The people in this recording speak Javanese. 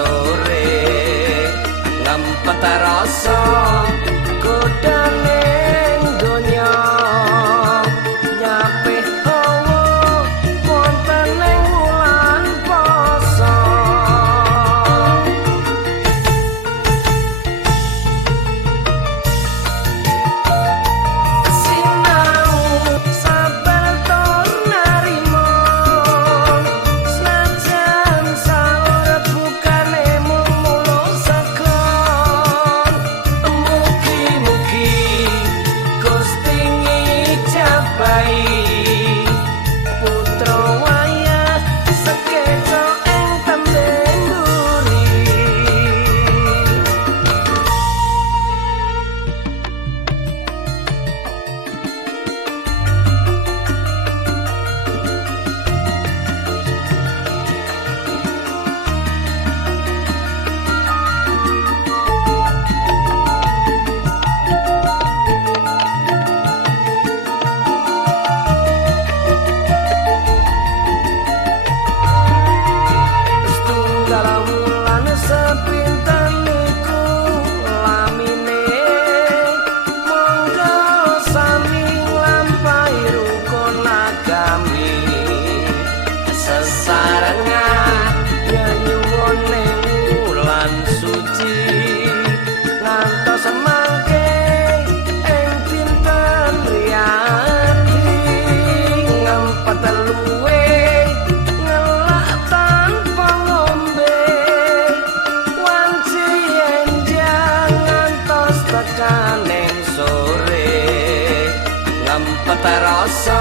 sore ngempet rasa godane donya nyapih hawa wonten ing wulan poso sinau sabar tur narimo senajan saur bukane mung mulung sekon mugi-mugi Gusti ngijabahi putra wayah sekeca ing tembe mburi setunggal wulan sepinten niku lamine monggo sami nglampahi rukun agami sesarengan nyuwune wulan suci ngantos mangke ing dinten riyadi ngempet luwe ngelak tanpa ngombe wanci enjang ngantos tekaning sore ngempet rasa